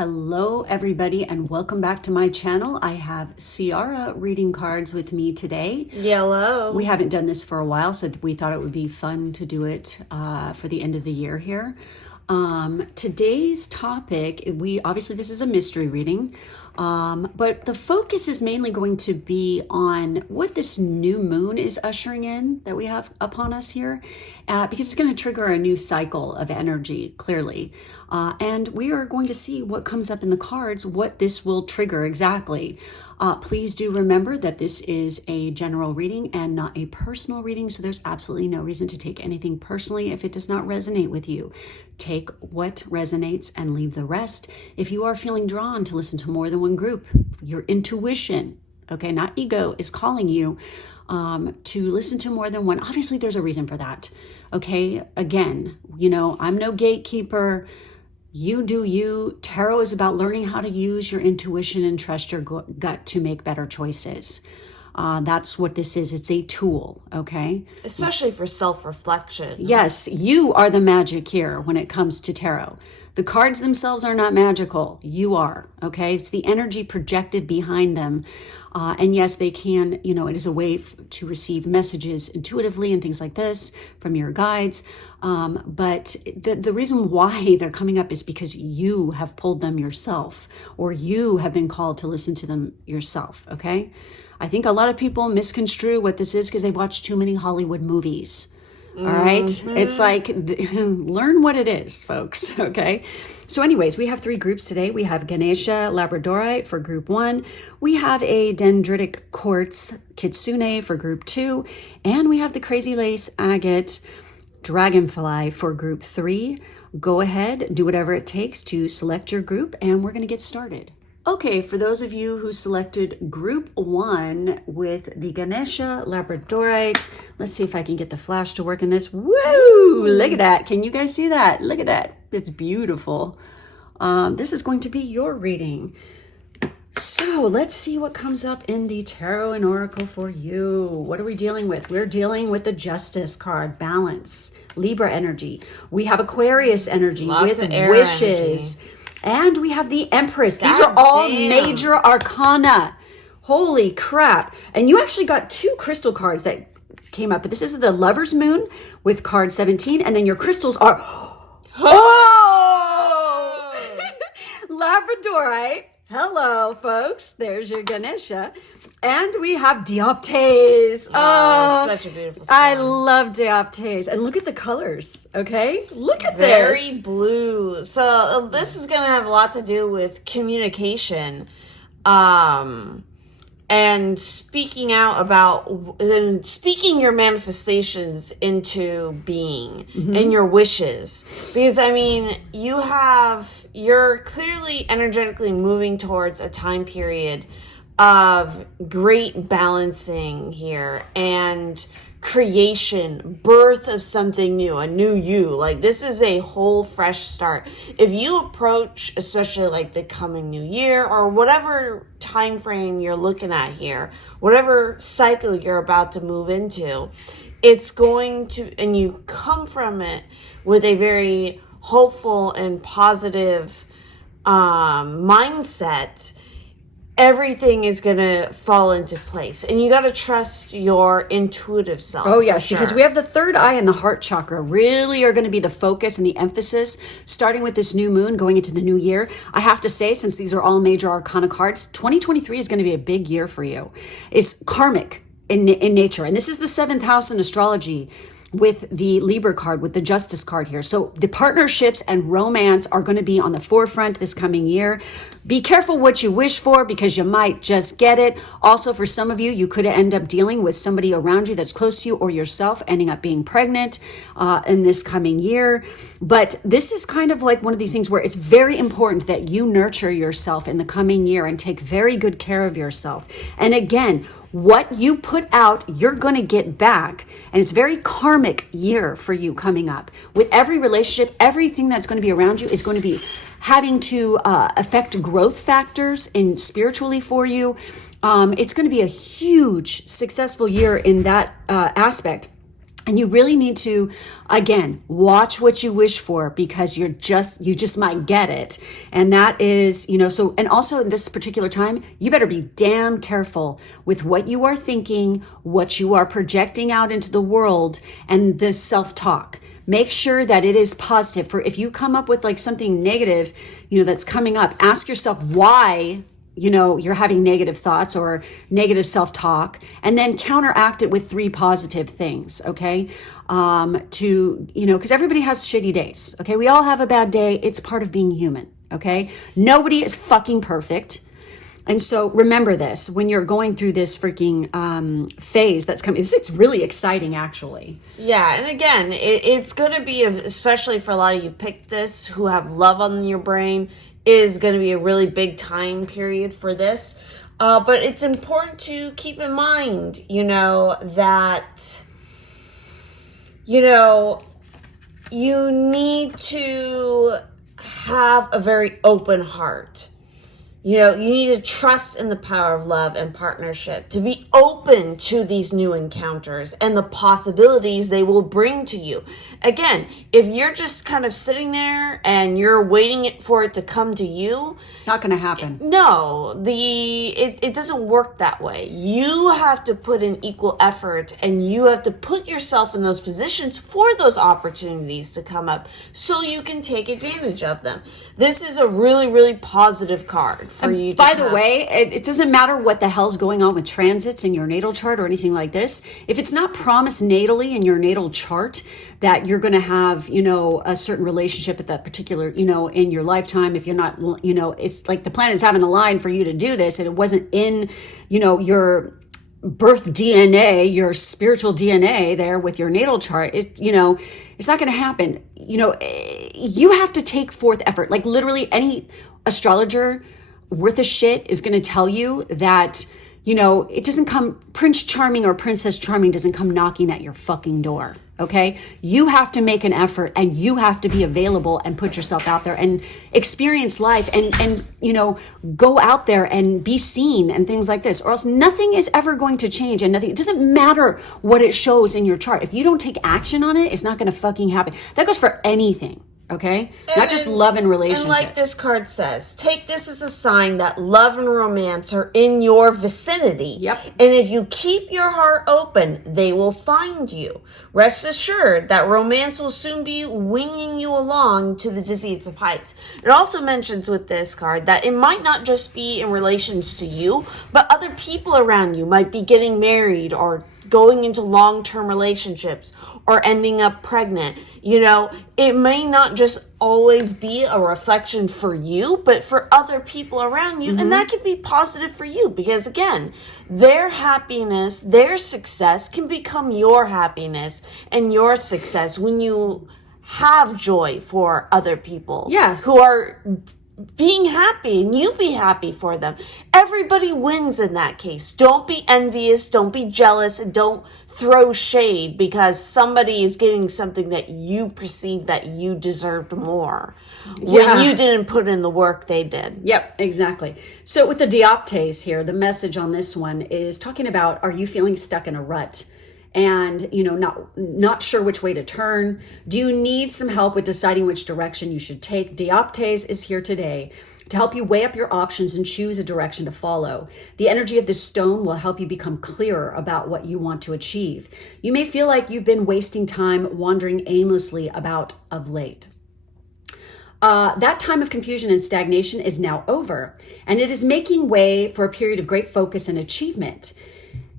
Hello everybody and welcome back to my channel. I have Ciara reading cards with me today. Hello. We haven't done this for a while, so we thought it would be fun to do it for the end of the year here. Today's topic, obviously this is a mystery reading, but the focus is mainly going to be on what this new moon is ushering in that we have upon us here, because it's going to trigger a new cycle of energy, clearly. And we are going to see what comes up in the cards, what this will trigger exactly. Please do remember that this is a general reading and not a personal reading, so there's absolutely no reason to take anything personally if it does not resonate with you. Take what resonates and leave the rest. If you are feeling drawn to listen to more than one group, your intuition, okay, not ego, is calling you to listen to more than one. Obviously, there's a reason for that, okay? Again, I'm no gatekeeper. You do you. Tarot is about learning how to use your intuition and trust your gut to make better choices. That's what this is. It's a tool, okay? Especially for self-reflection. Yes, you are the magic here when it comes to tarot. The cards themselves are not magical. You are, okay? It's the energy projected behind them. And yes, they can, it is a way to receive messages intuitively and things like this from your guides. But the reason why they're coming up is because you have pulled them yourself, or you have been called to listen to them yourself, okay? I think a lot of people misconstrue what this is because they watch too many Hollywood movies. All right. It's like, learn what it is, folks. Okay. So anyways, we have three groups today. We have Ganesha Labradorite for group 1. We have a Dendritic Quartz Kitsune for group 2. And we have the Crazy Lace Agate Dragonfly for group 3. Go ahead, do whatever it takes to select your group, and we're going to get started. Okay, for those of you who selected group 1 with the Ganesha Labradorite, let's see if I can get the flash to work in this. Woo! Look at that. Can you guys see that? Look at that. It's beautiful. This is going to be your reading. So let's see what comes up in the Tarot and Oracle for you. What are we dealing with? We're dealing with the Justice card, balance, Libra energy. We have Aquarius energy with wishes. Energy. And we have the Empress. These are all major arcana. Holy crap. And you actually got 2 crystal cards that came up. But this is the Lover's Moon with card 17. And then your crystals are... Oh! Labradorite. Hello, folks. There's your Ganesha. And we have Dioptes. Oh, such a beautiful song. I love Dioptes. And look at the colors, okay? Look at Very this. Very blue. So this is going to have a lot to do with communication. And speaking out about, and speaking your manifestations into being and your wishes. Because, you're clearly energetically moving towards a time period of great balancing here and creation, birth of something new, a new you. Like, this is a whole fresh start. If you approach, especially like the coming new year or whatever time frame you're looking at here, whatever cycle you're about to move into, it's going to, and you come from it with a very hopeful and positive mindset, everything is going to fall into place. And you got to trust your intuitive self. Oh, yes, because we have the third eye and the heart chakra really are going to be the focus and the emphasis, starting with this new moon going into the new year. I have to say, since these are all major arcana cards, 2023 is going to be a big year for you. It's karmic in nature. And this is the 7th house in astrology with the Libra card, with the Justice card here. So the partnerships and romance are going to be on the forefront this coming year. Be careful what you wish for because you might just get it. Also, for some of you, you could end up dealing with somebody around you that's close to you or yourself ending up being pregnant in this coming year. But this is kind of like one of these things where it's very important that you nurture yourself in the coming year and take very good care of yourself. And again, what you put out, you're going to get back. And it's a very karmic year for you coming up. With every relationship, everything that's going to be around you is going to be having to affect growth factors in spiritually for you. It's going to be a huge successful year in that aspect. And you really need to, again, watch what you wish for, because you just might get it. And that is, so, and also in this particular time, you better be damn careful with what you are thinking, what you are projecting out into the world, and the self-talk. Make sure that it is positive. For if you come up with like something negative, that's coming up, ask yourself why you're having negative thoughts or negative self-talk, and then counteract it with 3 positive things. Okay. Because everybody has shitty days. Okay. We all have a bad day. It's part of being human. Okay. Nobody is fucking perfect. And so remember this when you're going through this freaking phase that's coming. It's really exciting, actually. Yeah, and again, it's going to be, especially for a lot of you picked this who have love on your brain, is going to be a really big time period for this. But it's important to keep in mind, that, you need to have a very open heart. You need to trust in the power of love and partnership, to be open to these new encounters and the possibilities they will bring to you. Again, if you're just kind of sitting there and you're waiting for it to come to you, not going to happen. No, it doesn't work that way. You have to put in equal effort, and you have to put yourself in those positions for those opportunities to come up so you can take advantage of them. This is a really, really positive card. By the way, it doesn't matter what the hell's going on with transits in your natal chart or anything like this. If it's not promised natally in your natal chart that you're going to have, a certain relationship at that particular, in your lifetime, if you're not, it's like the planets haven't aligned for you to do this, and it wasn't in, your birth DNA, your spiritual DNA there with your natal chart, it's not going to happen. You have to take forth effort. Like literally any astrologer worth a shit is going to tell you that, it doesn't come, Prince Charming or Princess Charming doesn't come knocking at your fucking door. Okay. You have to make an effort, and you have to be available and put yourself out there and experience life and, go out there and be seen and things like this, or else nothing is ever going to change, and it doesn't matter what it shows in your chart. If you don't take action on it, it's not going to fucking happen. That goes for anything. Okay? Not just love and relationships. And like this card says, take this as a sign that love and romance are in your vicinity. Yep. And if you keep your heart open, they will find you. Rest assured that romance will soon be winging you along to the dizziest of heights. It also mentions with this card that it might not just be in relations to you, but other people around you might be getting married or going into long-term relationships or ending up pregnant. It may not just always be a reflection for you, but for other people around you. Mm-hmm. And that can be positive for you because, again, their happiness, their success can become your happiness and your success when you have joy for other people who are being happy, and you be happy for them. Everybody wins in that case. Don't be envious, don't be jealous, and don't throw shade because somebody is getting something that you perceive that you deserved more when you didn't put in the work they did. Yep, exactly. So with the dioptes here, the message on this one is talking about, are you feeling stuck in a rut? And, not sure which way to turn? Do you need some help with deciding which direction you should take? Dioptes is here today to help you weigh up your options and choose a direction to follow. The energy of this stone will help you become clearer about what you want to achieve. You may feel like you've been wasting time wandering aimlessly about of late. That time of confusion and stagnation is now over, and it is making way for a period of great focus and achievement.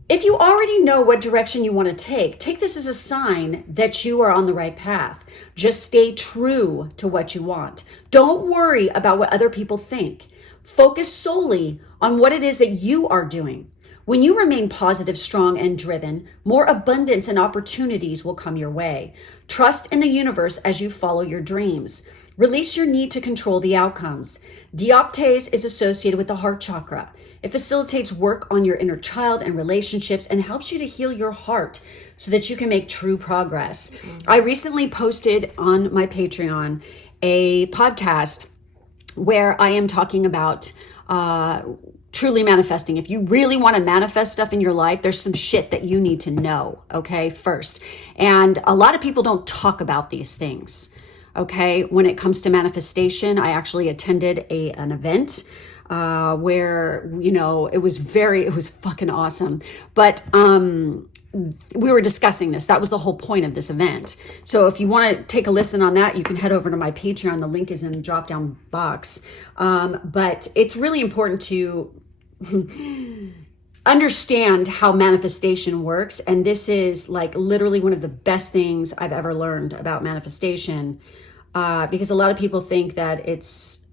If you already know what direction you want to take this as a sign that you are on the right path. Just stay true to what you want. Don't worry about what other people think. Focus solely on what it is that you are doing. When you remain positive, strong, and driven, more abundance and opportunities will come your way. Trust in the universe as you follow your dreams. Release your need to control the outcomes. Dioptes is associated with the heart chakra. It facilitates work on your inner child and relationships and helps you to heal your heart so that you can make true progress. I recently posted on my Patreon a podcast where I am talking about truly manifesting. If you really want to manifest stuff in your life, there's some shit that you need to know, okay, first. And a lot of people don't talk about these things, okay? When it comes to manifestation, I actually attended an event where, it was fucking awesome. But we were discussing this. That was the whole point of this event. So if you want to take a listen on that, you can head over to my Patreon. The link is in the drop down box. But it's really important to understand how manifestation works. And this is like literally one of the best things I've ever learned about manifestation. Because a lot of people think that it's,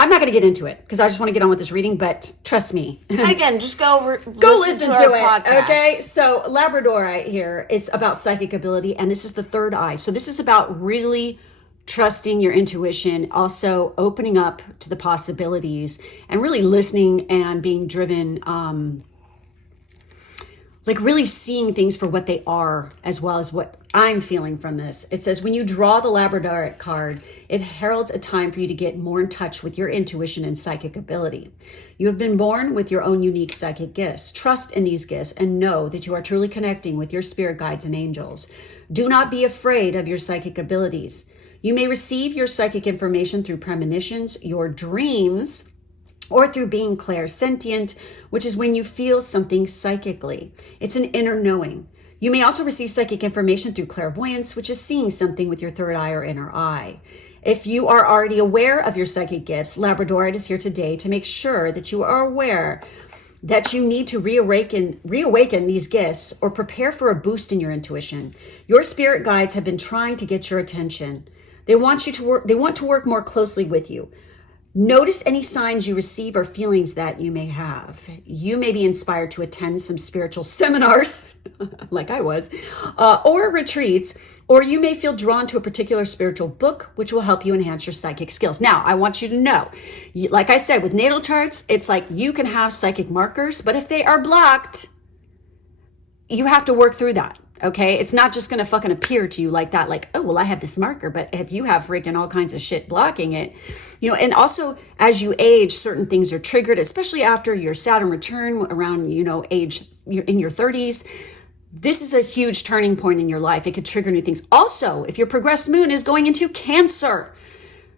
I'm not going to get into it because I just want to get on with this reading, but trust me. Again, just go listen to it. podcast. Okay. So Labradorite here is about psychic ability, and this is the third eye. So this is about really trusting your intuition, also opening up to the possibilities and really listening and being driven, like really seeing things for what they are, as well as what I'm feeling from this. It says, when you draw the Labradorite card, it heralds a time for you to get more in touch with your intuition and psychic ability. You have been born with your own unique psychic gifts. Trust in these gifts and know that you are truly connecting with your spirit guides and angels. Do not be afraid of your psychic abilities. You may receive your psychic information through premonitions, your dreams, or through being clairsentient, which is when you feel something psychically. It's an inner knowing. You may also receive psychic information through clairvoyance, which is seeing something with your third eye or inner eye. If you are already aware of your psychic gifts, Labradorite is here today to make sure that you are aware that you need to reawaken these gifts or prepare for a boost in your intuition. Your spirit guides have been trying to get your attention. They want to work more closely with you. Notice any signs you receive or feelings that you may have. You may be inspired to attend some spiritual seminars, like I was, or retreats, or you may feel drawn to a particular spiritual book, which will help you enhance your psychic skills. Now, I want you to know, like I said, with natal charts, it's like you can have psychic markers, but if they are blocked, you have to work through that. Okay, it's not just going to fucking appear to you like that, like, oh, well, I have this marker, but if you have freaking all kinds of shit blocking it, and also as you age, certain things are triggered, especially after your Saturn return around, age, you're in your 30s. This is a huge turning point in your life. It could trigger new things. Also, if your progressed moon is going into Cancer,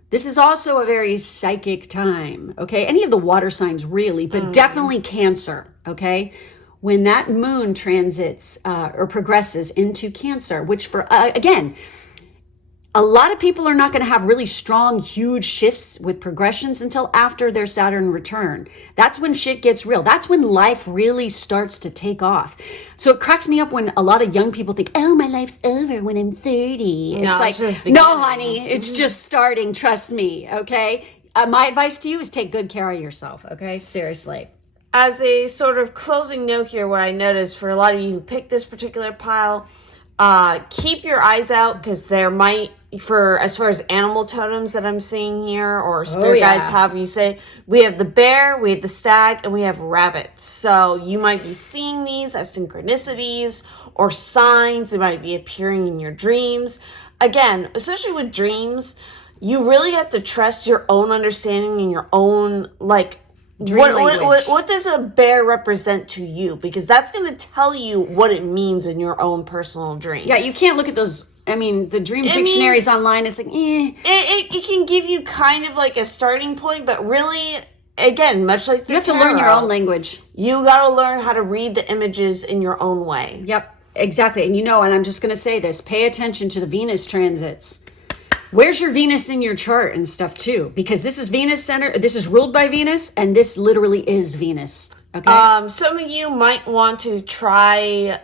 this is also a very psychic time. Okay, any of the water signs really, but definitely Cancer. Okay. When that moon transits or progresses into Cancer, which for, again, a lot of people are not going to have really strong, huge shifts with progressions until after their Saturn return. That's when shit gets real. That's when life really starts to take off. So it cracks me up when a lot of young people think, oh, my life's over when I'm 30. It's like, no, honey, it's just starting. Trust me. Okay. My advice to you is take good care of yourself. Okay. Seriously. As a sort of closing note here, what I noticed for a lot of you who picked this particular pile, keep your eyes out because there might, as far as animal totems that I'm seeing here or spirit guides have, you say, we have the bear, we have the stag, and we have rabbits. So you might be seeing these as synchronicities or signs. They might be appearing in your dreams. Again, especially with dreams, you really have to trust your own understanding and your own, what does a bear represent to you? Because that's going to tell you what it means in your own personal dream. Yeah, you can't look at those. I mean, the dream dictionaries online is like, It can give you kind of like a starting point, but really, again, much like the you have to learn your own language. You got to learn how to read the images in your own way. Yep, exactly. And and I'm just going to say this, pay attention to the Venus transits. Where's your Venus in your chart and stuff too? Because this is Venus center. This is ruled by Venus, and this literally is Venus. Okay. Some of you might want to try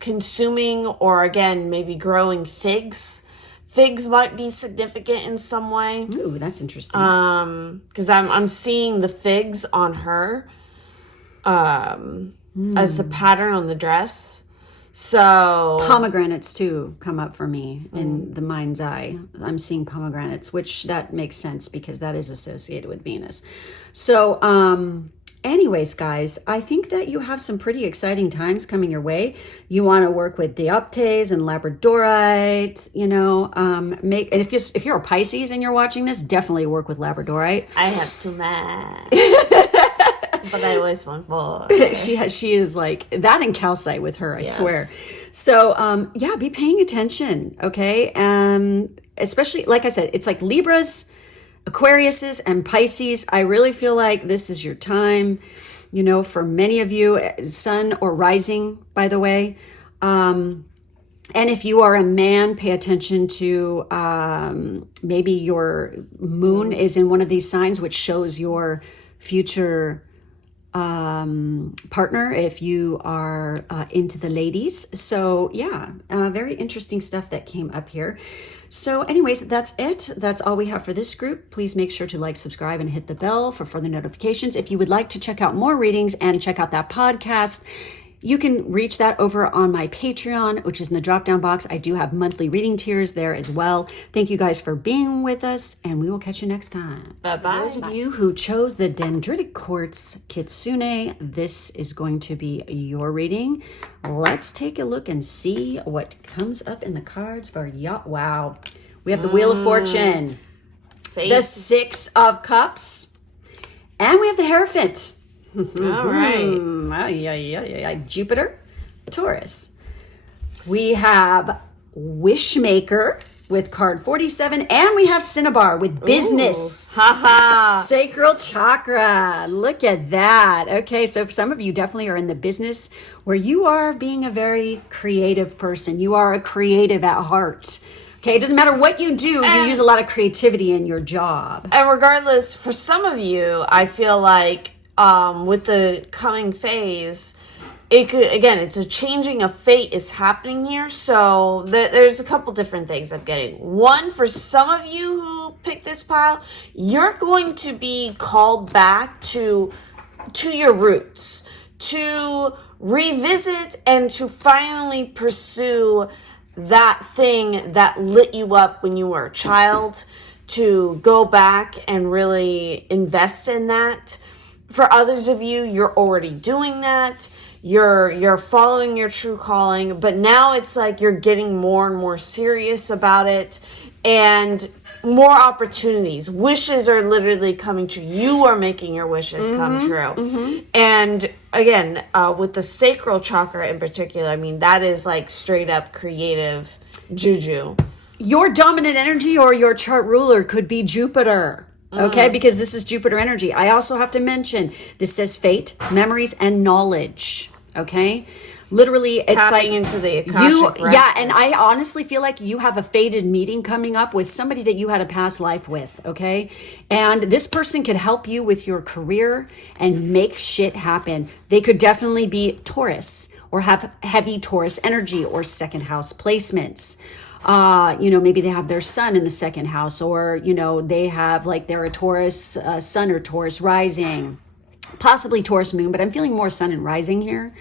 consuming or again maybe growing figs. Figs might be significant in some way. Ooh, that's interesting. Because I'm seeing the figs on her as the pattern on the dress. So pomegranates too come up for me in the mind's eye. I'm seeing pomegranates, which that makes sense because that is associated with Venus. So Anyways, guys, I think that you have some pretty exciting times coming your way. You want to work with Dioptes and Labradorite, and if you're a Pisces and you're watching this, definitely work with Labradorite. I have too much. But I always want more. She is like that in calcite with her, I swear. So, be paying attention, okay? Especially, like I said, it's like Libras, Aquariuses, and Pisces. I really feel like this is your time, for many of you, sun or rising, by the way. And if you are a man, pay attention to maybe your moon is in one of these signs, which shows your future partner if you are into the ladies. So very interesting stuff that came up here. So anyways, that's it. That's all we have for this group. Please make sure to like, subscribe, and hit the bell for further notifications. If you would like to check out more readings and check out that podcast, you can reach that over on my Patreon, which is in the drop-down box. I do have monthly reading tiers there as well. Thank you guys for being with us, and we will catch you next time. Bye-bye. For those of you who chose the Dendritic Quartz Kitsune, this is going to be your reading. Let's take a look and see what comes up in the cards for y'all. Wow. We have the Wheel of Fortune, the Six of Cups, and we have the Hierophant. All right. Jupiter, Taurus. We have Wishmaker with card 47, and we have Cinnabar with business. Sacral chakra. Look at that. Okay, so for some of you definitely are in the business where you are being a very creative person. You are a creative at heart. Okay, it doesn't matter what you do, you use a lot of creativity in your job. And regardless, for some of you, I feel like with the coming phase, it's a changing of fate is happening here. So there's a couple different things I'm getting. One, for some of you who picked this pile, you're going to be called back to your roots, to revisit and to finally pursue that thing that lit you up when you were a child, to go back and really invest in that. For others of you, you're already doing that. You're following your true calling, but now it's like you're getting more and more serious about it, and more opportunities. Wishes are literally coming true. You are making your wishes come true. And again, with the sacral chakra in particular, I mean, that is like straight up creative juju. Your dominant energy or your chart ruler could be Jupiter. Okay, because this is Jupiter energy. I also have to mention, this says fate, memories, and knowledge. Okay? Literally, it's tapping like into the Akashic records. Yeah, and I honestly feel like you have a fated meeting coming up with somebody that you had a past life with, okay? And this person could help you with your career and make shit happen. They could definitely be Taurus or have heavy Taurus energy or second house placements. Maybe they have their sun in the second house, or, they have like they're a Taurus sun or Taurus rising, possibly Taurus moon, but I'm feeling more sun and rising here.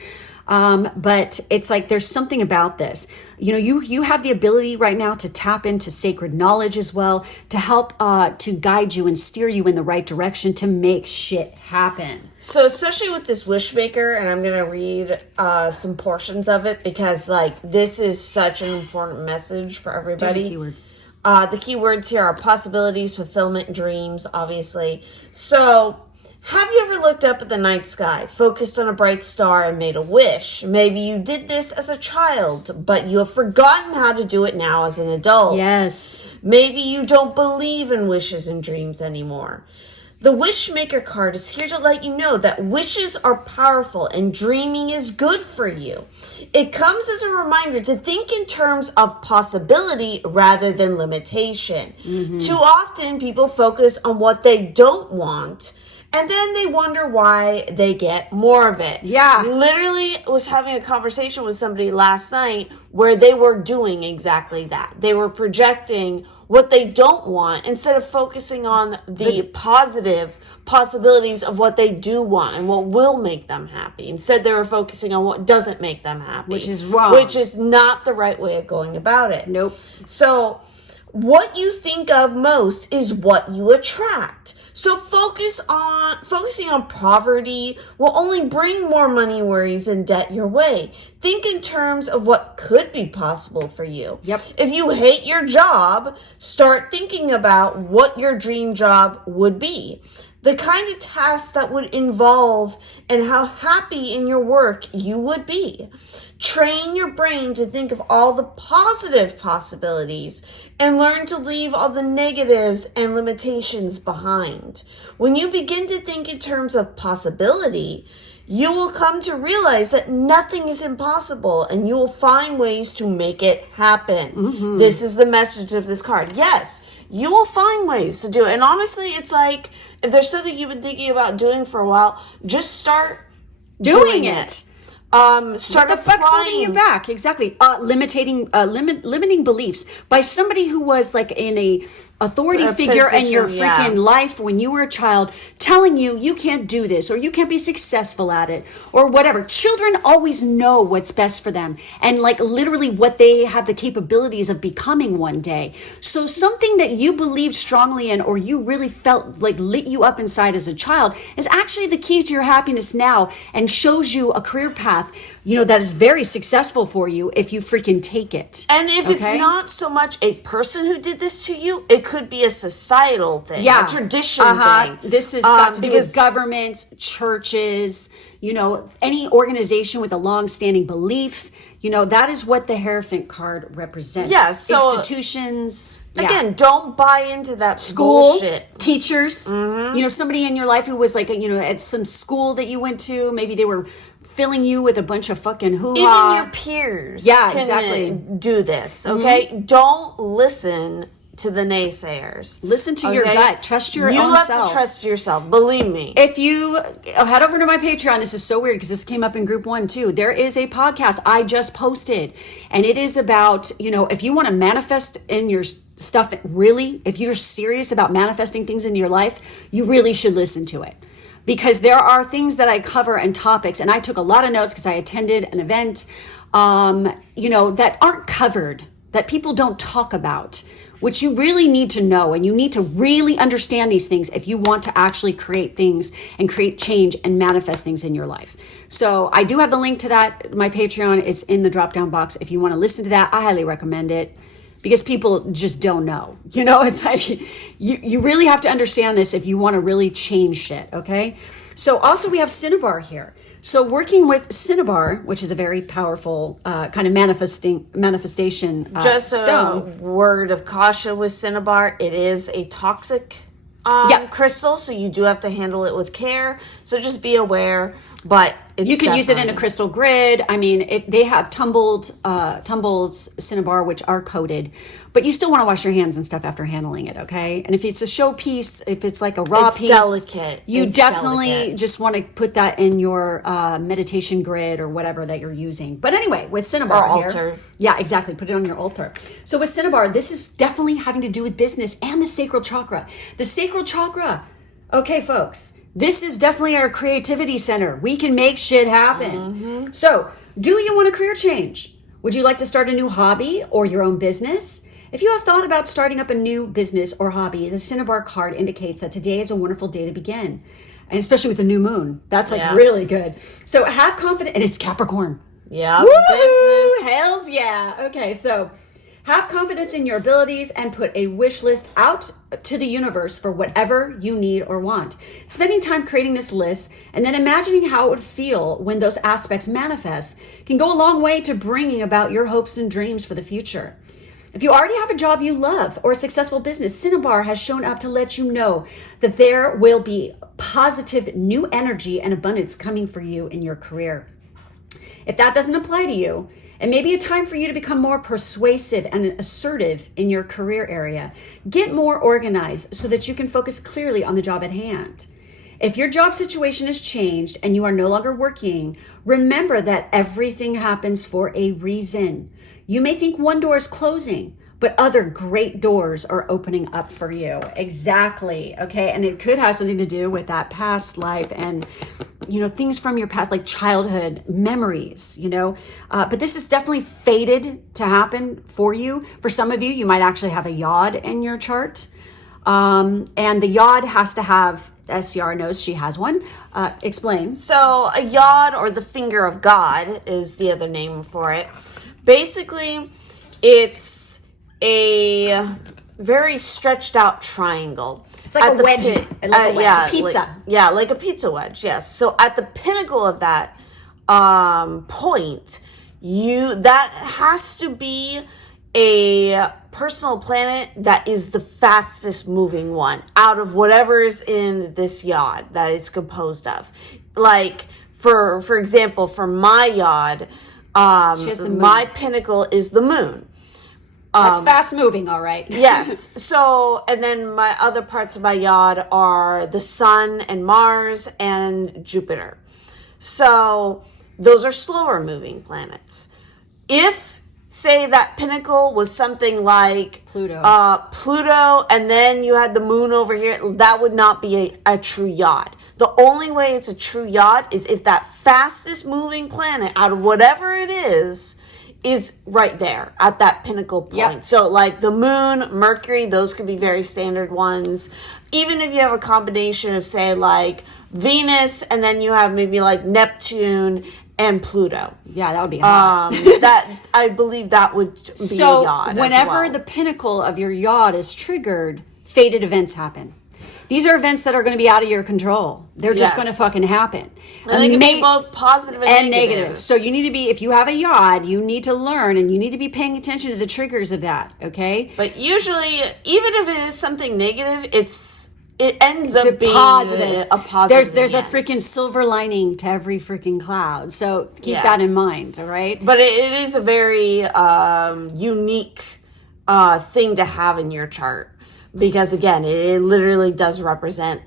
But it's like there's something about this. You have the ability right now to tap into sacred knowledge as well, to help to guide you and steer you in the right direction to make shit happen. So especially with this Wishmaker, and I'm going to read some portions of it because this is such an important message for everybody. Do the keywords. The keywords here are possibilities, fulfillment, dreams, obviously. So have you ever looked up at the night sky, focused on a bright star, and made a wish? Maybe you did this as a child, but you have forgotten how to do it now as an adult. Yes. Maybe you don't believe in wishes and dreams anymore. The Wishmaker card is here to let you know that wishes are powerful and dreaming is good for you. It comes as a reminder to think in terms of possibility rather than limitation. Too often, people focus on what they don't want, and then they wonder why they get more of it. Yeah. Literally was having a conversation with somebody last night where they were doing exactly that. They were projecting what they don't want instead of focusing on the positive possibilities of what they do want and what will make them happy. Instead, they were focusing on what doesn't make them happy. Which is wrong. Which is not the right way of going about it. Nope. So what you think of most is what you attract. So focusing on poverty will only bring more money worries and debt your way. Think in terms of what could be possible for you. Yep. If you hate your job, start thinking about what your dream job would be. The kind of tasks that would involve and how happy in your work you would be. Train your brain to think of all the positive possibilities and learn to leave all the negatives and limitations behind. When you begin to think in terms of possibility, you will come to realize that nothing is impossible and you will find ways to make it happen. Mm-hmm. This is the message of this card. Yes, you will find ways to do it. And honestly, it's like, if there's something you've been thinking about doing for a while, just start doing it. Start what the fuck's holding you back? Exactly. Limiting beliefs by somebody who was like in a authority figure in your freaking life when you were a child, telling you can't do this or you can't be successful at it or whatever. Children always know what's best for them and like literally what they have the capabilities of becoming one day. So something that you believed strongly in or you really felt like lit you up inside as a child is actually the key to your happiness now and shows you a career path, that is very successful for you if you freaking take it. And if it's not so much a person who did this to you, it could be a societal thing, a tradition thing. This is got to do with governments, churches, any organization with a long-standing belief. That is what the Hierophant card represents. Yeah, so institutions. Again, don't buy into that school bullshit. Teachers. Mm-hmm. Somebody in your life who was like, at some school that you went to, maybe they were filling you with a bunch of fucking hoo-ha. Even your peers can do this, okay? Mm-hmm. Don't listen to the naysayers. Listen to your gut. Trust your own self. You have to trust yourself. Believe me. If you head over to my Patreon, this is so weird because this came up in group 1 too. There is a podcast I just posted and it is about, if you want to manifest in your stuff, really, if you're serious about manifesting things into your life, you really should listen to it. Because there are things that I cover and topics, and I took a lot of notes because I attended an event, that aren't covered, that people don't talk about, which you really need to know. And you need to really understand these things if you want to actually create things and create change and manifest things in your life. So I do have the link to that. My Patreon is in the drop-down box. If you want to listen to that, I highly recommend it. Because people just don't know. It's like, you really have to understand this if you want to really change shit, okay? So also we have Cinnabar here. So working with Cinnabar, which is a very powerful kind of manifestation Just stone. A word of caution with Cinnabar, it is a toxic crystal, so you do have to handle it with care. So just be aware. But you can use it in a crystal grid. I mean, if they have tumbled cinnabar, which are coated, but you still want to wash your hands and stuff after handling it, okay? And if it's a showpiece, if it's like a raw piece, delicate. You definitely just want to put that in your meditation grid or whatever that you're using. But anyway, with cinnabar or altar. Yeah, exactly. Put it on your altar. So with cinnabar, this is definitely having to do with business and the sacral chakra. The sacral chakra. Okay, folks. This is definitely our creativity center. We can make shit happen. Mm-hmm. So, do you want a career change? Would you like to start a new hobby or your own business? If you have thought about starting up a new business or hobby, the Cinnabar card indicates that today is a wonderful day to begin. And especially with the new moon. That's really good. So, have confidence. And it's Capricorn. Yeah. Business. Hells yeah. Okay, so have confidence in your abilities and put a wish list out to the universe for whatever you need or want. Spending time creating this list and then imagining how it would feel when those aspects manifest can go a long way to bringing about your hopes and dreams for the future. If you already have a job you love or a successful business, Cinnabar has shown up to let you know that there will be positive new energy and abundance coming for you in your career. If that doesn't apply to you, it may be a time for you to become more persuasive and assertive in your career area. Get more organized so that you can focus clearly on the job at hand. If your job situation has changed and you are no longer working, remember that everything happens for a reason. You may think one door is closing, but other great doors are opening up for you. Exactly. Okay. And it could have something to do with that past life and things from your past, like childhood memories, but this is definitely fated to happen for you. For some of you, you might actually have a yod in your chart. And the yod has to have, SCR knows she has one. Explain. So a yod, or the finger of God, is the other name for it. Basically, it's a very stretched out triangle. It's like a wedge. Like a wedge. Yeah, Pizza. Like a pizza wedge, yes. So at the pinnacle of that point, that has to be a personal planet that is the fastest moving one out of whatever is in this yod that it's composed of. Like, for example, for my yod, my pinnacle is the moon. That's fast moving, all right. Yes. So, and then my other parts of my yod are the sun and Mars and Jupiter. So those are slower moving planets. If, say, that pinnacle was something like Pluto, and then you had the moon over here, that would not be a true yod. The only way it's a true yod is if that fastest moving planet out of whatever it is right there at that pinnacle point. Yep. So like the moon, Mercury, those could be very standard ones. Even if you have a combination of, say, like Venus, and then you have maybe like Neptune and Pluto. Yeah, that would be hot. That, I believe that would be a yod. So whenever as well. the pinnacle of your yod is triggered, fated events happen. These are events that are going to be out of your control. They're just going to fucking happen. And they can be both positive and negative. So you need to be, if you have a yod, you need to learn and you need to be paying attention to the triggers of that, okay? But usually, even if it is something negative, it ends up being positive. a positive. There's a freaking silver lining to every freaking cloud. So keep that in mind, all right? But it is a very unique thing to have in your chart. Because, again, it literally does represent,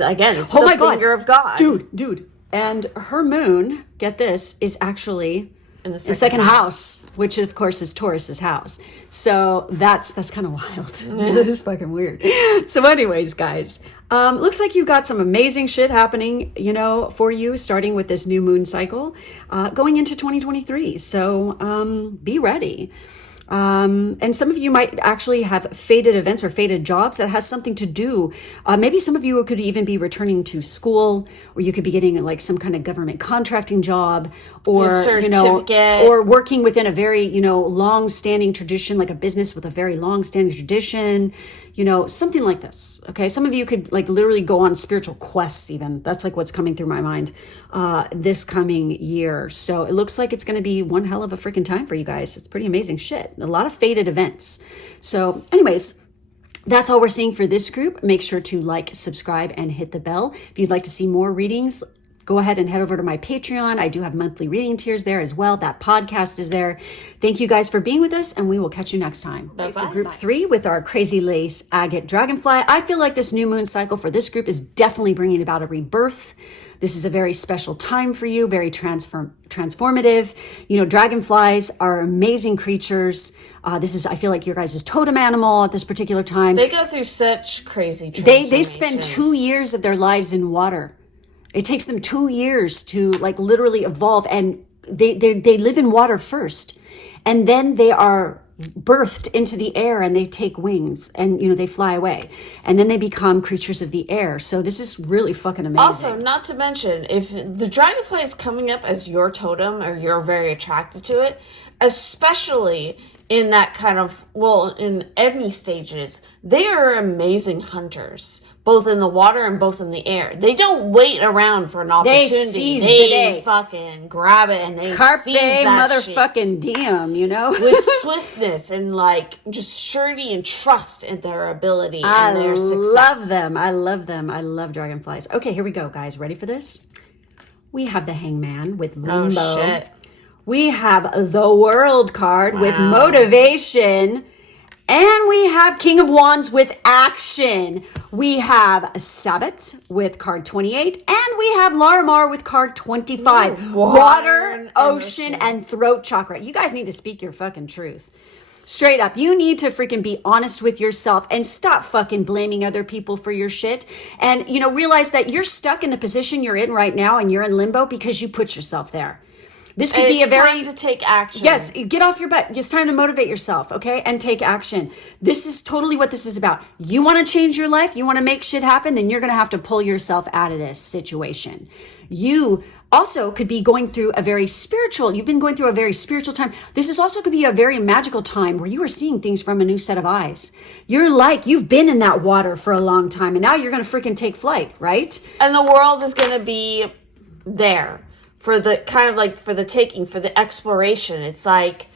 again, it's the finger of God. Dude. And her moon, get this, is actually in the second house, which, of course, is Taurus's house. So that's kind of wild. That is fucking weird. So anyways, guys, looks like you got some amazing shit happening, for you, starting with this new moon cycle, going into 2023. So be ready. And some of you might actually have fated events or fated jobs that has something to do. Maybe some of you could even be returning to school, or you could be getting like some kind of government contracting job, or or working within a very long-standing tradition, like a business with a very long-standing tradition. Something like this. Okay, some of you could like literally go on spiritual quests. Even that's like what's coming through my mind this coming year. So it looks like it's going to be one hell of a freaking time for you guys. It's pretty amazing shit. A lot of fated events. So anyways, that's all we're seeing for this group. Make sure to like, subscribe, and hit the bell. If you'd like to see more readings, go ahead and head over to my Patreon. I do have monthly reading tiers there as well. That podcast is there. Thank you guys for being with us, and we will catch you next time. Bye-bye. For group 3 with our Crazy Lace Agate Dragonfly, I feel like this new moon cycle for this group is definitely bringing about a rebirth. This is a very special time for you, very transformative. Dragonflies are amazing creatures. I feel like your guys' totem animal at this particular time. They go through such crazy transformations. They spend 2 years of their lives in water. It takes them 2 years to like literally evolve, and they live in water first, and then they are birthed into the air and they take wings and they fly away, and then they become creatures of the air. So this is really fucking amazing. Also, not to mention, if the dragonfly is coming up as your totem or you're very attracted to it, especially in that kind of, in any stages, they are amazing hunters, both in the water and both in the air. They don't wait around for an opportunity. They seize the day. Fucking grab it and they Carpe seize that motherfucking diem, with swiftness and like just surety and trust in their ability and their success. I love them. I love dragonflies. Okay, here we go, guys. Ready for this? We have the Hangman with Limbo. Oh, shit. We have the World card with motivation. And we have King of Wands with action. We have Sabbath with card 28. And we have Larimar with card 25. Water, ocean, and throat chakra. You guys need to speak your fucking truth. Straight up, you need to freaking be honest with yourself and stop fucking blaming other people for your shit. And, realize that you're stuck in the position you're in right now and you're in limbo because you put yourself there. This could be a very time to take action. Yes, get off your butt. It's time to motivate yourself, okay? And take action. This is totally what this is about. You want to change your life? You want to make shit happen? Then you're going to have to pull yourself out of this situation. You also could be going through you've been going through a very spiritual time. This is also could be a very magical time where you are seeing things from a new set of eyes. You've been in that water for a long time and now you're going to freaking take flight, right? And the world is going to be there for the kind of like for the taking, for the exploration. It's like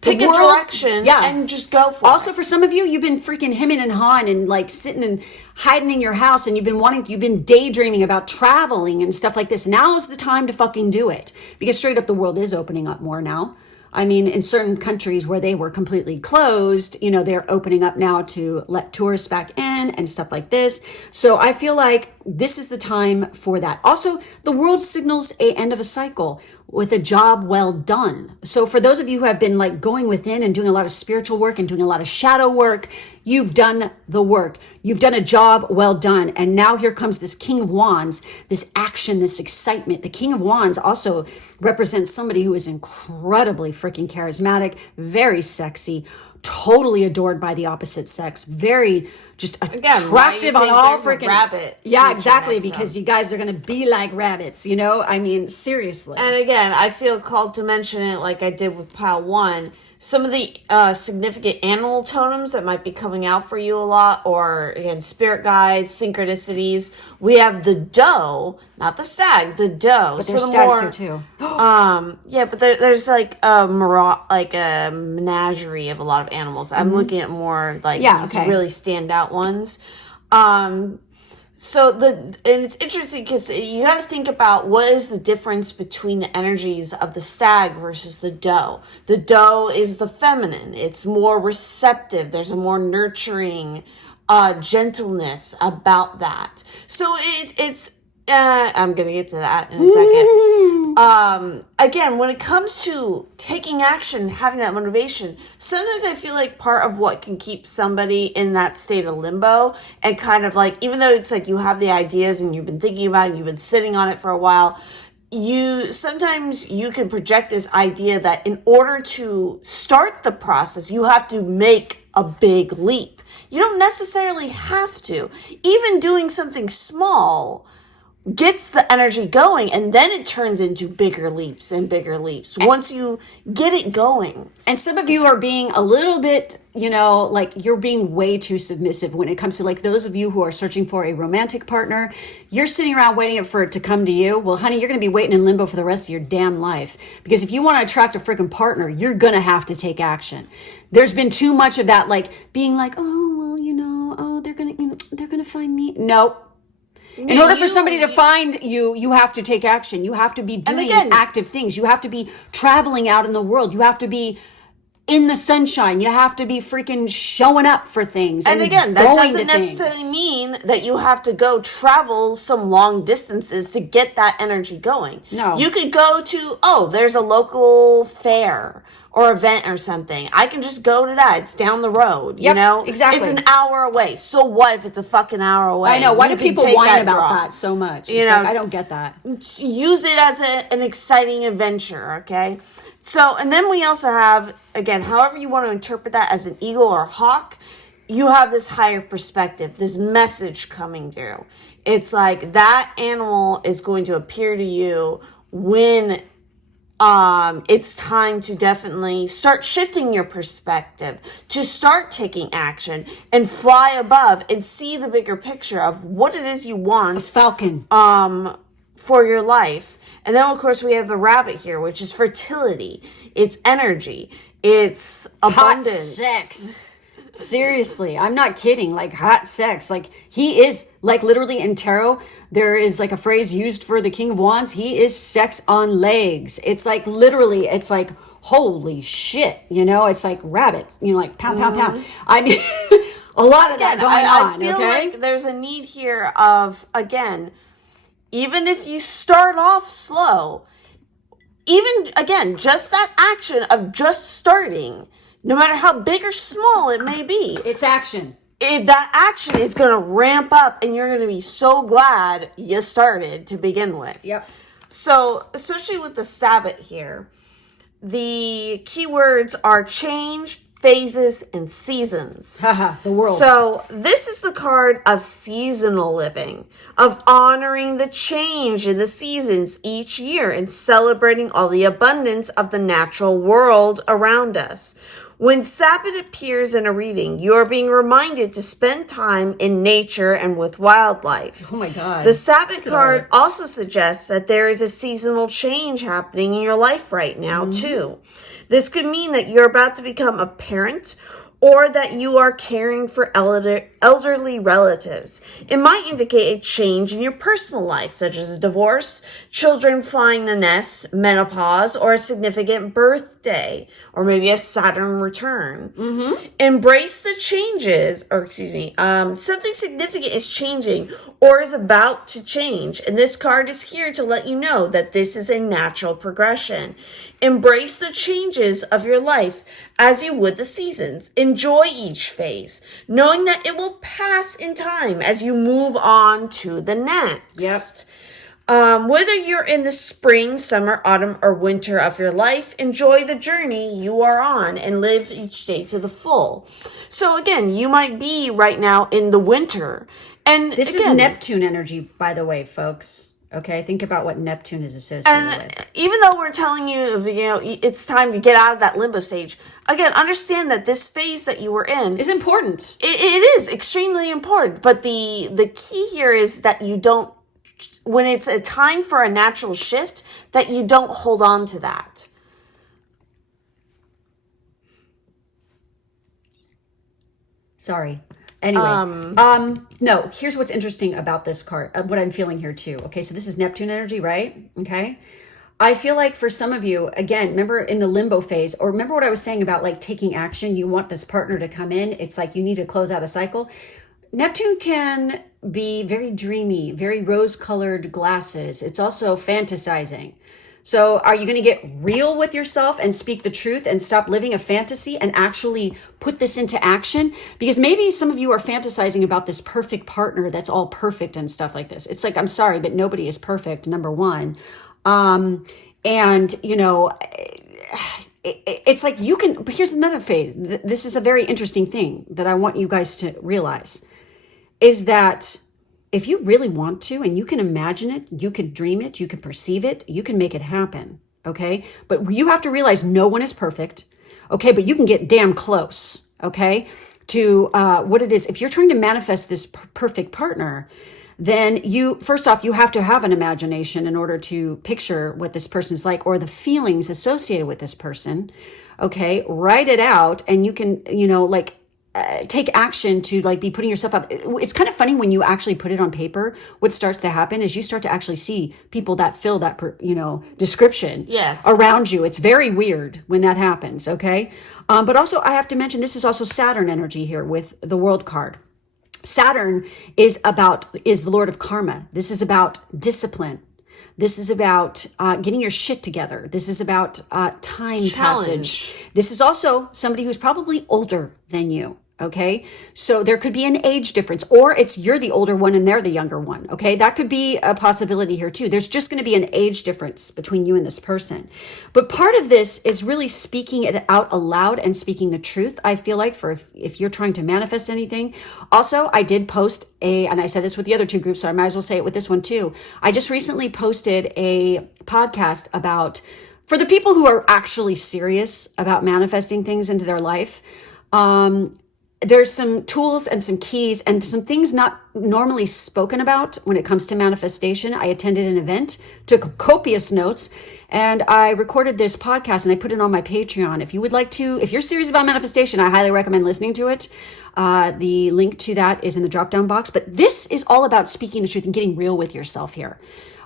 pick a direction and just go for it. Also, for some of you, you've been freaking hemming and hawing and like sitting and hiding in your house and you've been daydreaming about traveling and stuff like this. Now is the time to fucking do it, because straight up the world is opening up more now. I mean, in certain countries where they were completely closed, they're opening up now to let tourists back in and stuff like this. So I feel like this is the time for that. Also, the world signals an end of a cycle with a job well done. So for those of you who have been like going within and doing a lot of spiritual work and doing a lot of shadow work, you've done the work. You've done a job well done. And now here comes this King of Wands, this action, this excitement. The King of Wands also represents somebody who is incredibly freaking charismatic, very sexy, totally adored by the opposite sex, very just attractive on all freaking rabbit. Yeah, exactly, because you guys are gonna be like rabbits, I mean, seriously. And again, I feel called to mention it like I did with pile 1. Some of the significant animal totems that might be coming out for you a lot, or again, spirit guides, synchronicities. We have the doe, not the stag, the doe. But there's stags here too. Yeah, but there's like a menagerie of a lot of animals. I'm looking at more like these really standout ones. And it's interesting because you got to think about what is the difference between the energies of the stag versus the doe. The doe is the feminine. It's more receptive. There's a more nurturing gentleness about that. So it's I'm going to get to that in a second. Again, when it comes to taking action, having that motivation, sometimes I feel like part of what can keep somebody in that state of limbo and kind of like, even though it's like you have the ideas and you've been thinking about it, you've been sitting on it for a while, sometimes you can project this idea that in order to start the process, you have to make a big leap. You don't necessarily have to. Even doing something small gets the energy going, and then it turns into bigger leaps and bigger leaps once you get it going. And some of you are being a little bit, like you're being way too submissive when it comes to like those of you who are searching for a romantic partner. You're sitting around waiting for it to come to you. Well, honey, you're going to be waiting in limbo for the rest of your damn life, because if you want to attract a freaking partner, you're going to have to take action. There's been too much of that, like being like, oh, well, they're going to find me. Nope. In order for somebody to find you, you have to take action. You have to be doing active things. You have to be traveling out in the world. You have to be in the sunshine. You have to be freaking showing up for things. And again, that doesn't necessarily mean that you have to go travel some long distances to get that energy going. No. You could go to, there's a local fair or event or something. I can just go to that. It's down the road, Exactly. It's an hour away. So what if it's a fucking hour away? I know. Why do people whine about that so much? I don't get that. Use it as an exciting adventure, okay? So, and then we also have, again, however you want to interpret that as an eagle or a hawk, you have this higher perspective, this message coming through. It's like that animal is going to appear to you when it's time to definitely start shifting your perspective, to start taking action and fly above and see the bigger picture of what it is you want. A falcon. For your life. And then of course we have the rabbit here, which is fertility. It's energy. It's abundance. Hot sex. Seriously, I'm not kidding. Like hot sex. Like he is like literally in tarot, there is like a phrase used for the King of Wands. He is sex on legs. It's like literally, it's like, holy shit. It's like rabbits, like pound, pound, pound. I mean, a lot of that going on. I feel like there's a need here of, again, even if you start off slow, even again, just that action of just starting, no matter how big or small it may be. It's action. That action is going to ramp up and you're going to be so glad you started to begin with. Yep. So, especially with the Sabbath here, the keywords are change, phases, and seasons. Haha, the world. So this is the card of seasonal living, of honoring the change in the seasons each year and celebrating all the abundance of the natural world around us. When Sabbath appears in a reading, you're being reminded to spend time in nature and with wildlife. Oh my God. The Sabbath card also suggests that there is a seasonal change happening in your life right now, too. This could mean that you're about to become a parent or that you are caring for elderly relatives. It might indicate a change in your personal life, such as a divorce, children flying the nest, menopause, or a significant birthday, or maybe a Saturn return. Embrace the changes, something significant is changing or is about to change. And this card is here to let you know that this is a natural progression. Embrace the changes of your life as you would the seasons. Enjoy each phase, knowing that it will pass in time as you move on to the next. Whether you're in the spring, summer, autumn, or winter of your life, enjoy the journey you are on and live each day to the full. So again, you might be right now in the winter. And This is Neptune energy, by the way, folks. Okay, think about what Neptune is associated with. Even though we're telling you, it's time to get out of that limbo stage, again, understand that this phase that you were in It's important. it is extremely important. But the key here is that you don't, when it's a time for a natural shift, that you don't hold on to that. Sorry. Anyway, no, here's what's interesting about this card, what I'm feeling here too. Okay, so this is Neptune energy, right? Okay. I feel like for some of you, again, remember in the limbo phase, or remember what I was saying about like taking action, you want this partner to come in. It's like you need to close out a cycle. Neptune can be very dreamy, very rose-colored glasses. It's also fantasizing. So are you going to get real with yourself and speak the truth and stop living a fantasy and actually put this into action? Because maybe some of you are fantasizing about this perfect partner that's all perfect and stuff like this. It's like, I'm sorry, but nobody is perfect, number one. And, it's like you can, but here's another phase. This is a very interesting thing that I want you guys to realize is that if you really want to, and you can imagine it, you can dream it, you can perceive it, you can make it happen. Okay. But you have to realize no one is perfect. Okay. But you can get damn close. Okay. To, what it is. If you're trying to manifest this perfect partner, then first off, you have to have an imagination in order to picture what this person is like or the feelings associated with this person. Okay. Write it out and you can, take action to like be putting yourself out. It's kind of funny when you actually put it on paper. What starts to happen is you start to actually see people that fill that, description around you. It's very weird when that happens. Okay. But also I have to mention, this is also Saturn energy here with the World card. Saturn is the Lord of karma. This is about discipline. This is about getting your shit together. This is about time passage. This is also somebody who's probably older than you. Okay. So there could be an age difference, or you're the older one and they're the younger one. Okay. That could be a possibility here too. There's just going to be an age difference between you and this person. But part of this is really speaking it out aloud and speaking the truth. I feel like if you're trying to manifest anything. Also, I did post and I said this with the other two groups, so I might as well say it with this one too. I just recently posted a podcast for the people who are actually serious about manifesting things into their life. There's some tools and some keys and some things not normally spoken about when it comes to manifestation. I attended an event, took copious notes, and I recorded this podcast and I put it on my Patreon. If you're serious about manifestation, I highly recommend listening to it. The link to that is in the drop-down box. But this is all about speaking the truth and getting real with yourself here.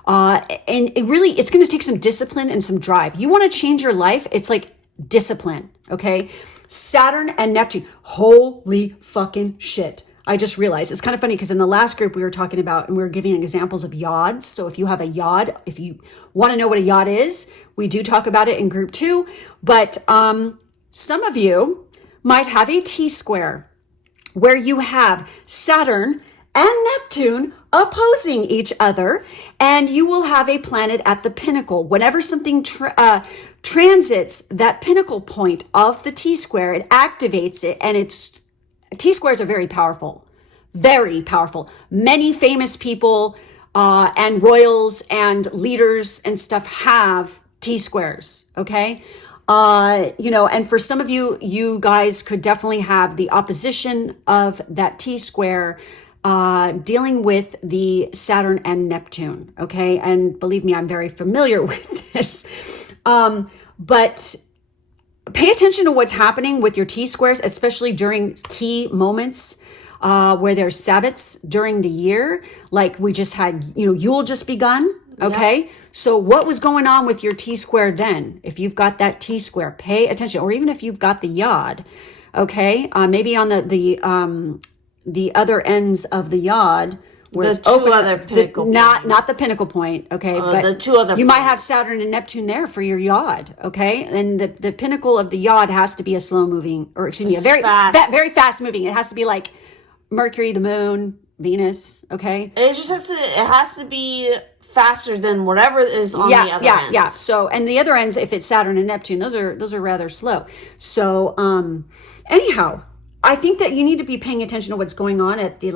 And it's going to take some discipline and some drive. You want to change your life? It's like discipline, okay? Saturn and Neptune. Holy fucking shit. I just realized it's kind of funny because in the last group we were talking about and we were giving examples of yods. So if you have a yod, if you want to know what a yod is, we do talk about it in group 2. But some of you might have a T-square where you have Saturn and Neptune opposing each other, and you will have a planet at the pinnacle. Whenever something transits that pinnacle point of the T-square, it activates it, and T-squares are very powerful, very powerful. Many famous people and royals and leaders and stuff have T-squares, okay? And for some of you, you guys could definitely have the opposition of that T-square dealing with the Saturn and Neptune, okay? And believe me, I'm very familiar with this. But pay attention to what's happening with your T-squares, especially during key moments where there's Sabbats during the year. Like we just had, Yule just begun, okay? Yeah. So what was going on with your T-square then? If you've got that T-square, pay attention. Or even if you've got the Yod, okay? Maybe on the other ends of the Yod, where the two other pinnacle not the pinnacle point, okay, but the two other you might have Saturn and Neptune there for your Yod, okay, and the pinnacle of the Yod has to be a slow moving, or excuse me, a very very fast moving. It has to be like Mercury, the Moon, Venus, okay. It has to be faster than whatever is on the other ends. Yeah. So, and the other ends, if it's Saturn and Neptune, those are rather slow. So, anyhow, I think that you need to be paying attention to what's going on at the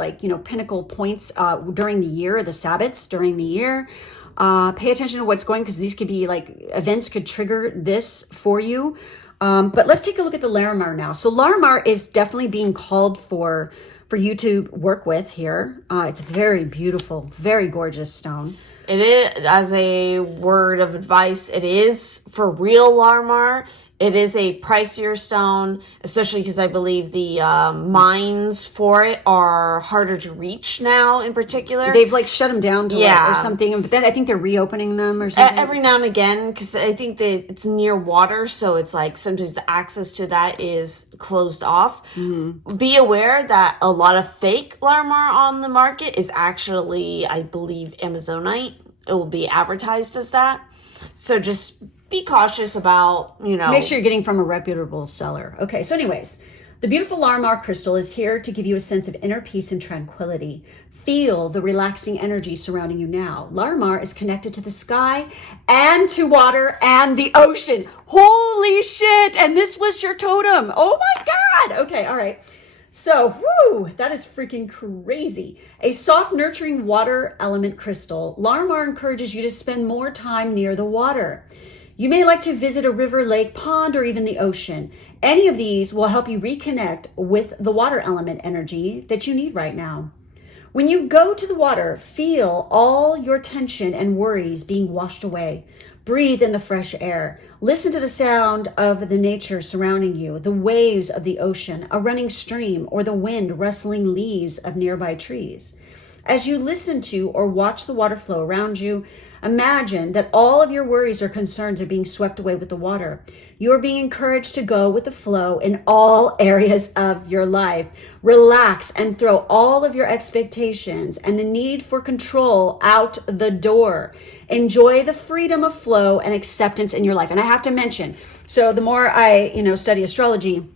pinnacle points during the year, the Sabbats during the year. Pay attention to what's going, because these could be events could trigger this for you. But let's take a look at the Larimar now. So Larimar is definitely being called for you to work with here. It's a very beautiful, very gorgeous stone. It is, as a word of advice, it is for real Larimar. It is a pricier stone, especially because I believe the mines for it are harder to reach now in particular. They've shut them down to or something, but then I think they're reopening them or something. Every now and again, because I think that it's near water, so it's sometimes the access to that is closed off. Mm-hmm. Be aware that a lot of fake Larimar on the market is actually, I believe, Amazonite. It will be advertised as that. So just be cautious about, Make sure you're getting from a reputable seller. Okay, so anyways, the beautiful Larimar crystal is here to give you a sense of inner peace and tranquility. Feel the relaxing energy surrounding you now. Larimar is connected to the sky and to water and the ocean. Holy shit! And this was your totem. Oh my God! Okay, all right. So, that is freaking crazy. A soft, nurturing water element crystal, Larimar encourages you to spend more time near the water. You may like to visit a river, lake, pond, or even the ocean. Any of these will help you reconnect with the water element energy that you need right now. When you go to the water, feel all your tension and worries being washed away. Breathe in the fresh air. Listen to the sound of the nature surrounding you, the waves of the ocean, a running stream, or the wind rustling leaves of nearby trees. As you listen to or watch the water flow around you, imagine that all of your worries or concerns are being swept away with the water. You are being encouraged to go with the flow in all areas of your life. Relax and throw all of your expectations and the need for control out the door. Enjoy the freedom of flow and acceptance in your life. And I have to mention, so the more I, study astrology,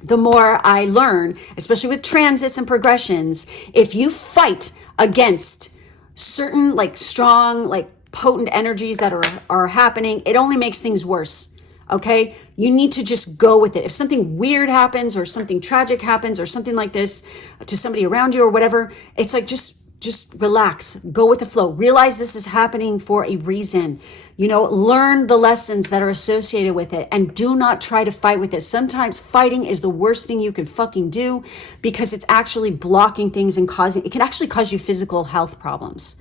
the more I learn, especially with transits and progressions, if you fight against certain strong, potent energies that are happening, it only makes things worse. Okay? You need to just go with it. If something weird happens or something tragic happens or something like this to somebody around you or whatever, it's just relax, go with the flow. Realize this is happening for a reason. Learn the lessons that are associated with it and do not try to fight with it. Sometimes fighting is the worst thing you can fucking do because it's actually blocking things and it can actually cause you physical health problems.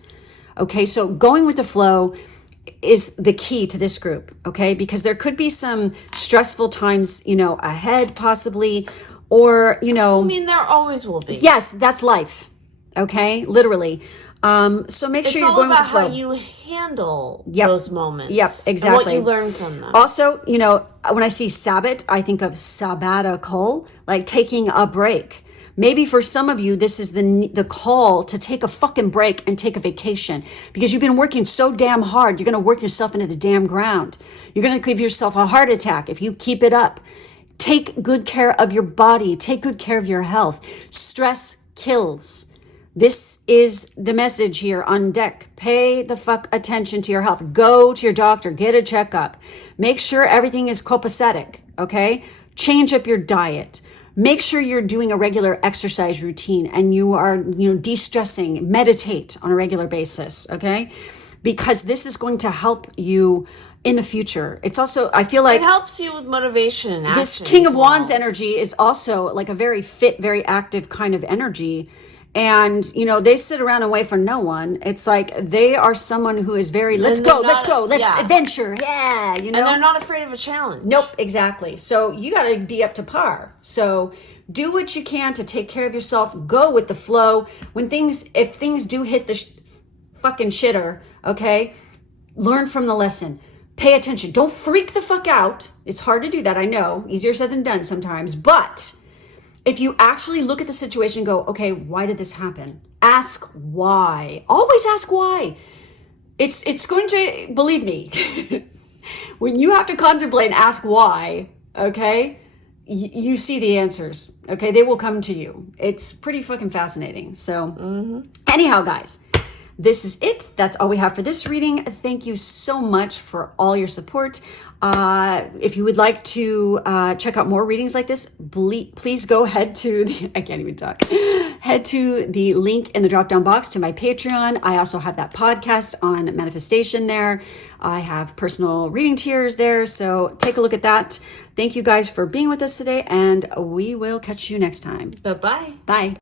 Okay, so going with the flow is the key to this group, okay? Because there could be some stressful times, ahead possibly, or, there always will be. Yes, that's life. Okay, literally. So make sure you're going with the flow. It's all about how you handle those moments. Yep, exactly. And what you learn from them. Also, when I see Sabbat, I think of sabbatical, like taking a break. Maybe for some of you, this is the call to take a fucking break and take a vacation because you've been working so damn hard. You're going to work yourself into the damn ground. You're going to give yourself a heart attack if you keep it up. Take good care of your body. Take good care of your health. Stress kills. This is the message here on deck. Pay the fuck attention to your health. Go to your doctor, get a checkup. Make sure everything is copacetic, okay? Change up your diet. Make sure you're doing a regular exercise routine and you are, de-stressing, meditate on a regular basis, okay? Because this is going to help you in the future. It's also, I feel like It helps you with motivation and action. this King as of Wands well. energy is also like a very fit, very active kind of energy. And, they sit around and wait for no one. It's like they are someone who is very, let's they're go, let's not- let's yeah. adventure. Yeah, And they're not afraid of a challenge. Nope, exactly. So you got to be up to par. So do what you can to take care of yourself. Go with the flow. If things do hit the fucking shitter, okay, learn from the lesson. Pay attention. Don't freak the fuck out. It's hard to do that, I know. Easier said than done sometimes. But if you actually look at the situation and go, okay, why did this happen? Ask why. Always ask why. It's going to, believe me, when you have to contemplate and ask why, okay, you see the answers, okay? They will come to you. It's pretty fucking fascinating. So anyhow, guys, this is it. That's all we have for this reading. Thank you so much for all your support. If you would like to check out more readings like this, please go head to I can't even talk. Head to the link in the drop-down box to my Patreon. I also have that podcast on manifestation there. I have personal reading tiers there. So take a look at that. Thank you guys for being with us today, and we will catch you next time. Bye-bye. Bye.